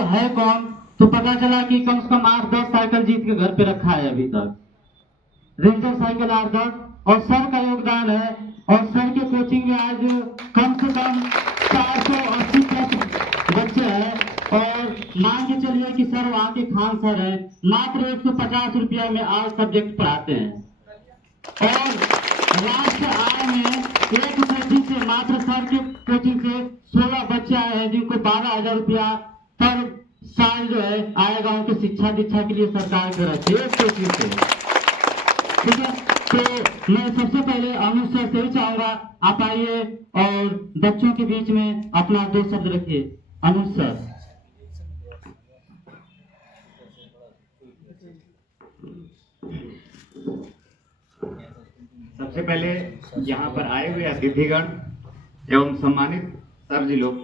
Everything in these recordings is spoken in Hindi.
ये है कौन, तो पता चला कि कम से कम 8-10 साइकिल जीत के घर पे रखा है अभी तक, रेंजर साइकिल 8-10। और सर का योगदान है, और सर के कोचिंग में आज कम से कम 480 प्लस बच्चे हैं। और मान के चलिए कि सर वहाँ के खान सर है, मात्र 150 रुपया में 8 सब्जेक्ट पढ़ाते हैं। और राष्ट्र आय में एक कोचिंग से, मात्र सर के कोचिंग से 16 बच्चे आए हैं जिनको 12,000 रुपया पर साल जो है आएगा उनकी शिक्षा दीक्षा के लिए सरकार की तरफ से एक कोचिंग से। ठीक है, तो मैं सबसे पहले अनुज सर से ही चाहूंगा आप आइए और बच्चों के बीच में अपना 2 शब्द रखिए। अनुज सर। सबसे पहले यहाँ पर आए हुए अतिथिगण एवं सम्मानित सर जी लोग,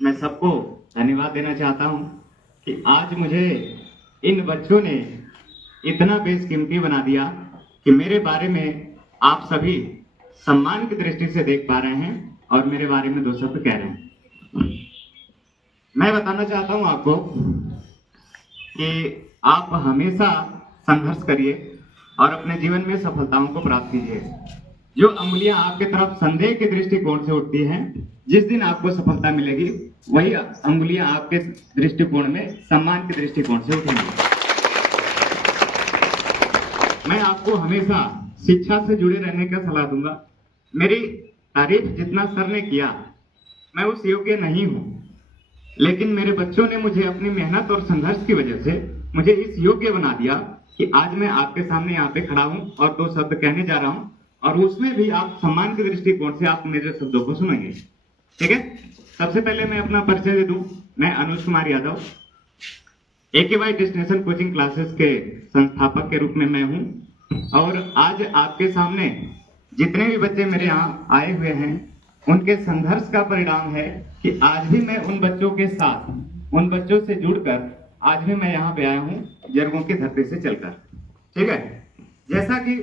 मैं सबको धन्यवाद देना चाहता हूँ कि आज मुझे इन बच्चों ने इतना बेशकीमती बना दिया कि मेरे बारे में आप सभी सम्मान की दृष्टि से देख पा रहे हैं और मेरे बारे में 2 शब्द कह रहे हैं। मैं बताना चाहता हूँ आपको कि आप हमेशा संघर्ष करिए और अपने जीवन में सफलताओं को प्राप्त कीजिए। जो अंगुलियां आपके तरफ संदेह के दृष्टिकोण से उठती हैं, जिस दिन आपको सफलता मिलेगी वही अंगुलियां आपके दृष्टिकोण में सम्मान के दृष्टिकोण से उठेंगी। मैं आपको हमेशा शिक्षा से जुड़े रहने का सलाह दूंगा। मेरी तारीफ जितना सर ने किया, मैं उस योग्य नहीं हूं, लेकिन मेरे बच्चों ने मुझे अपनी मेहनत और संघर्ष की वजह से मुझे इस योग्य बना दिया कि आज मैं आपके सामने यहाँ पे खड़ा हूँ और 2 शब्द कहने जा रहा हूँ, और उसमें भी आप सम्मान के दृष्टिकोण से आप मेरे शब्दों को सुनेंगे। ठीक है, सबसे पहले मैं अपना परिचय दे दूं। मैं Anuj Kumar Yadav, AKY destination coaching classes के संस्थापक के रूप में मैं हूं, और आज आपके सामने जितने भी बच्चे मेरे यहाँ आए हुए हैं उनके संघर्ष का परिणाम है कि आज भी मैं उन बच्चों के साथ, उन बच्चों से जुड़कर आज भी मैं यहाँ पे आया हूँ, जरगों की धरती से चलकर। ठीक है, जैसा कि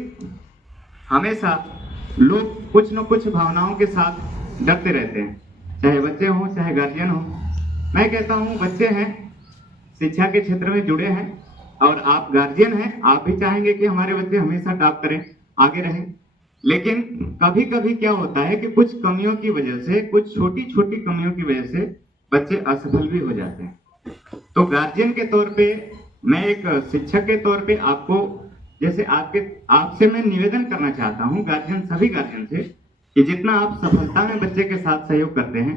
हमेशा लोग कुछ न कुछ भावनाओं के साथ डरते रहते हैं, चाहे बच्चे हों चाहे गार्जियन हो। मैं कहता हूँ बच्चे हैं, शिक्षा के क्षेत्र में जुड़े हैं, और आप गार्जियन हैं, आप भी चाहेंगे कि हमारे बच्चे हमेशा टॉप करें, आगे रहें। लेकिन कभी कभी क्या होता है कि कुछ कमियों की वजह से, कुछ छोटी छोटी कमियों की वजह से बच्चे असफल भी हो जाते हैं। तो गार्जियन के तौर पे, मैं एक शिक्षक के तौर पे आपको, जैसे आपसे मैं निवेदन करना चाहता हूँ गार्जियन, सभी गार्जियन से, कि जितना आप सफलता में बच्चे के साथ सहयोग करते हैं,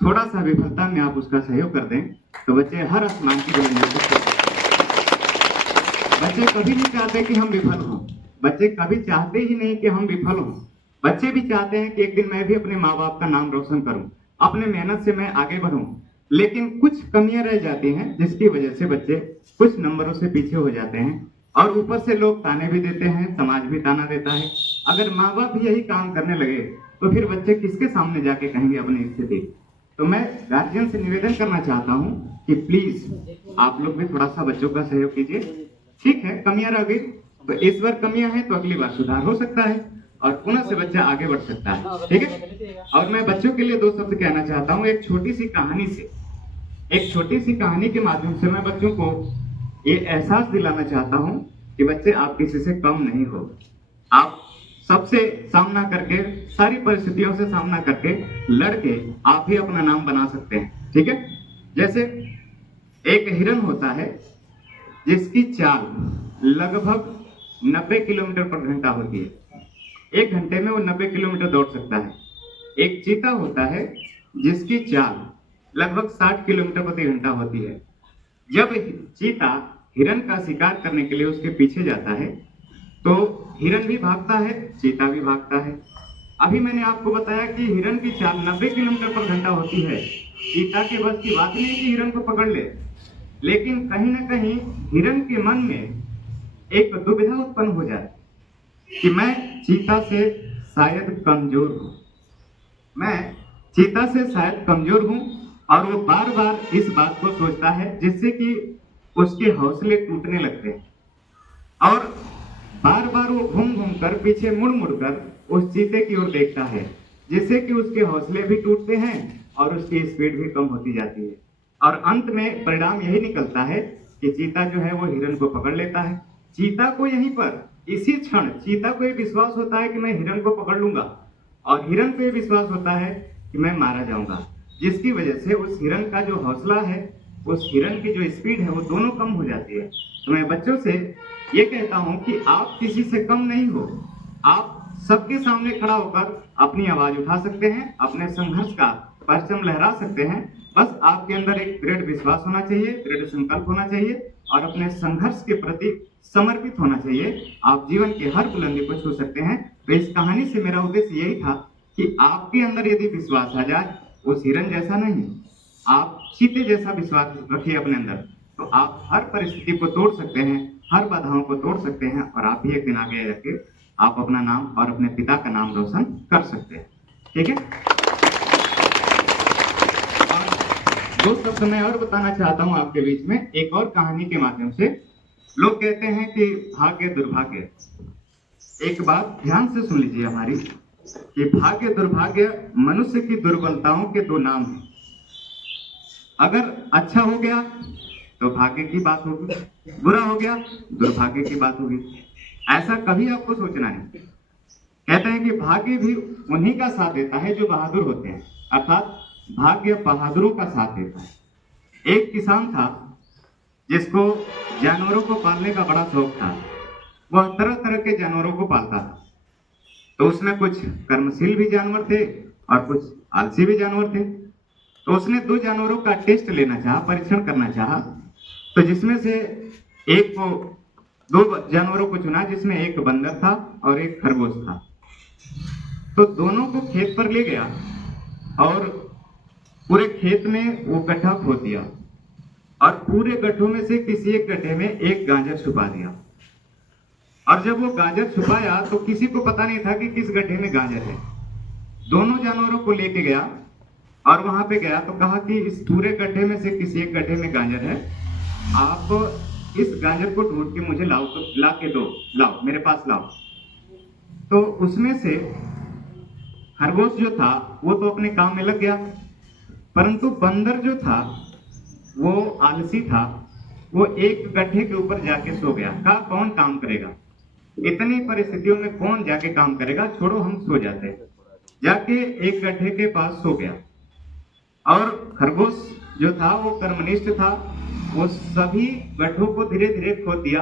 थोड़ा सा विफलता में आप उसका सहयोग कर दें तो बच्चे हर आसमान की बुलंदियों को। बच्चे कभी नहीं चाहते कि हम विफल हों, बच्चे कभी चाहते ही नहीं कि हम विफल हों। बच्चे भी चाहते हैं कि एक दिन मैं भी अपने माँ बाप का नाम रोशन करूं, अपने मेहनत से मैं आगे बढ़ूं। लेकिन कुछ कमियां रह जाती हैं जिसकी वजह से बच्चे कुछ नंबरों से पीछे हो जाते हैं, और ऊपर से लोग ताने भी देते हैं, समाज भी ताना देता है। अगर माँ बाप भी यही काम करने लगे तो फिर बच्चे किसके सामने जाके कहेंगे अपनी स्थिति। तो मैं गार्जियन से निवेदन करना चाहता हूँ कि प्लीज आप लोग भी थोड़ा सा बच्चों का सहयोग कीजिए। ठीक है, कमियां रह गई तो इस बार कमियां हैं तो अगली बार सुधार हो सकता है और पुनः से बच्चा आगे बढ़ सकता है। ठीक है, और मैं बच्चों के लिए 2 शब्द कहना चाहता हूँ। एक छोटी सी कहानी से, एक छोटी सी कहानी के माध्यम से मैं बच्चों को ये एहसास दिलाना चाहता हूँ कि बच्चे आप किसी से कम नहीं हो। आप सबसे सामना करके, सारी परिस्थितियों से सामना करके, लड़के आप ही अपना नाम बना सकते हैं। ठीक है, जैसे एक हिरन होता है जिसकी चाल लगभग 90 किलोमीटर पर घंटा होती है। 1 घंटे में वो 90 किलोमीटर दौड़ सकता है। एक चीता होता है जिसकी चाल लगभग 60 किलोमीटर प्रति घंटा होती है। जब चीता हिरन का शिकार करने के लिए उसके पीछे जाता है तो हिरन भी भागता है, चीता भी भागता है। अभी मैंने आपको बताया कि हिरन की चाल 90 किलोमीटर पर घंटा होती है। चीता के बस की बात नहीं कि हिरन को पकड़ ले, लेकिन कहीं ना कहीं हिरन के मन में एक दुविधा उत्पन्न हो जाती कि मैं चीता से शायद कमजोर हूं, मैं चीता से शायद कमजोर हूं, और वो बार बार इस बात को सोचता है जिससे कि उसके हौसले टूटने लगते हैं, और बार बार वो घूम घूम कर, पीछे मुड़ मुड़ कर उस चीते की ओर देखता है, जिससे कि उसके हौसले भी टूटते हैं और उसकी स्पीड भी कम होती जाती है। और अंत में परिणाम यही निकलता है कि चीता जो है वो हिरण को पकड़ लेता है। चीता को यहीं पर इसी क्षण चीता को ये विश्वास होता है कि मैं हिरण को पकड़ लूंगा, और हिरण को ये विश्वास होता है कि मैं मारा जाऊंगा, जिसकी वजह से उस हिरण का जो हौसला है, उस हिरण की जो स्पीड है, वो दोनों कम हो जाती है। तो मैं बच्चों से ये कहता हूं कि आप किसी से कम नहीं हो। आप सबके सामने खड़ा होकर अपनी आवाज उठा सकते हैं, अपने संघर्ष का परचम लहरा सकते हैं। बस आपके अंदर एक दृढ़ विश्वास होना चाहिए, दृढ़ संकल्प होना चाहिए और अपने संघर्ष के प्रति समर्पित होना चाहिए। आप जीवन के हर बुलंदी को छू सकते हैं। तो इस कहानी से मेरा उद्देश्य यही था कि आपके अंदर यदि विश्वास आ जाए, उस हिरण जैसा नहीं, आप चीते जैसा विश्वास रखिए अपने अंदर, तो आप हर परिस्थिति को तोड़ सकते हैं, हर बाधाओं को तोड़ सकते हैं, और आप भी एक दिन आगे जाके आप अपना नाम और अपने पिता का नाम रोशन कर सकते हैं। ठीक है। और दो शब्द मैं और बताना चाहता हूं आपके बीच में, एक और कहानी के माध्यम से। लोग कहते हैं कि भाग्य दुर्भाग्य। एक बात ध्यान से सुन लीजिए हमारी, कि भाग्य दुर्भाग्य मनुष्य की दुर्बलताओं के दो नाम हैं। अगर अच्छा हो गया तो भाग्य की बात होगी, बुरा हो गया दुर्भाग्य की बात होगी। ऐसा कभी आपको सोचना नहीं। कहते हैं कि भाग्य भी उन्हीं का साथ देता है जो बहादुर होते हैं, अर्थात भाग्य बहादुरों का साथ देता है। एक किसान था जिसको जानवरों को पालने का बड़ा शौक था। वह तरह तरह के जानवरों को पालता था। तो उसमें कुछ कर्मशील भी जानवर थे और कुछ आलसी भी जानवर थे। तो उसने दो जानवरों का टेस्ट लेना चाहा, परीक्षण करना चाहा। तो जिसमें से एक को, दो जानवरों को चुना, जिसमें एक बंदर था और एक खरगोश था। तो दोनों को खेत पर ले गया और पूरे खेत में वो गड्ढा खोद दिया, और पूरे गड्ढों में से किसी एक गड्ढे में एक गाजर छुपा दिया। और जब वो गाजर छुपाया तो किसी को पता नहीं था कि किस गड्ढे में गाजर है। दोनों जानवरों को लेके गया और वहां पे गया तो कहा कि इस पूरे गड्ढे में से किसी एक गड्ढे में गाजर है, आप इस गाजर को ढूंढ के मुझे लाओ, तो ला के दो, लाओ मेरे पास लाओ। तो उसमें से खरगोश जो था वो तो अपने काम में लग गया, परंतु बंदर जो था वो आलसी था। वो एक गड्ढे के ऊपर जाके सो गया। कहा कौन काम करेगा, इतनी परिस्थितियों में कौन जाके काम करेगा, छोड़ो हम सो जाते हैं। जाके एक गड्ढे के पास सो गया। और खरगोश जो था वो कर्मनिष्ठ था। वो सभी गड्ढों को धीरे धीरे खोद दिया,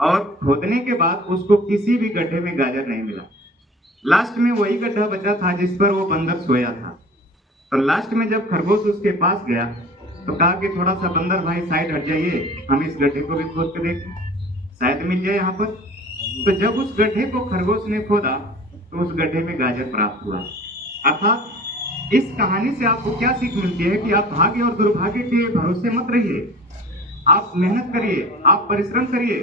और खोदने के बाद उसको किसी भी गड्ढे में गाजर नहीं मिला। लास्ट में वही गड्ढा बचा था जिस पर वो बंदर सोया था। तो लास्ट में जब खरगोश उसके पास गया तो कहा कि थोड़ा सा बंदर भाई साइड हट जाइए, हम इस गड्ढे को भी खोद के देखें, शायद मिल जाए यहाँ पर। तो जब उस गड्ढे को खरगोश ने खोदा तो उस गड्ढे में गाजर प्राप्त हुआ। अर्थात इस कहानी से आपको क्या सीख मिलती है कि आप भाग्य और दुर्भाग्य के भरोसे मत रहिए। आप मेहनत करिए, आप परिश्रम करिए,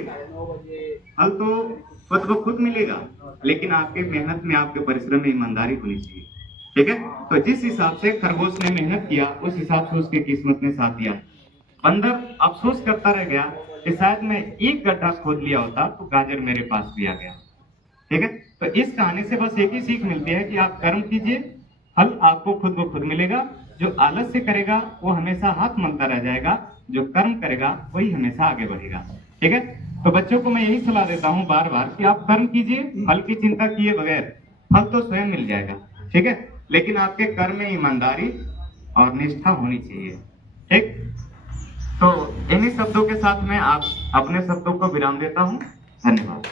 फल तो खुद ब खुद मिलेगा, लेकिन आपके मेहनत में, आपके परिश्रम में ईमानदारी होनी चाहिए। ठीक है। तो जिस हिसाब से खरगोश ने मेहनत किया उस हिसाब से उसकी किस्मत ने साथ दिया। बंदर अफसोस करता रह गया कि शायद मैं एक गड्ढा खोद लिया होता तो गाजर मेरे पास भी आ गया। ठीक है। तो इस कहानी से बस एक ही सीख मिलती है कि आप कर्म कीजिए, फल आपको खुद ब खुद मिलेगा। जो आलस्य करेगा वो हमेशा हाथ मलता रह जाएगा, जो कर्म करेगा वही हमेशा आगे बढ़ेगा। ठीक है। तो बच्चों को मैं यही सलाह देता हूँ बार बार कि आप कर्म कीजिए, फल की चिंता किए बगैर फल तो स्वयं मिल जाएगा। ठीक है। लेकिन आपके कर्म में ईमानदारी और निष्ठा होनी चाहिए। ठीक। तो इन्हीं शब्दों के साथ मैं आप अपने शब्दों को विराम देता हूँ। धन्यवाद।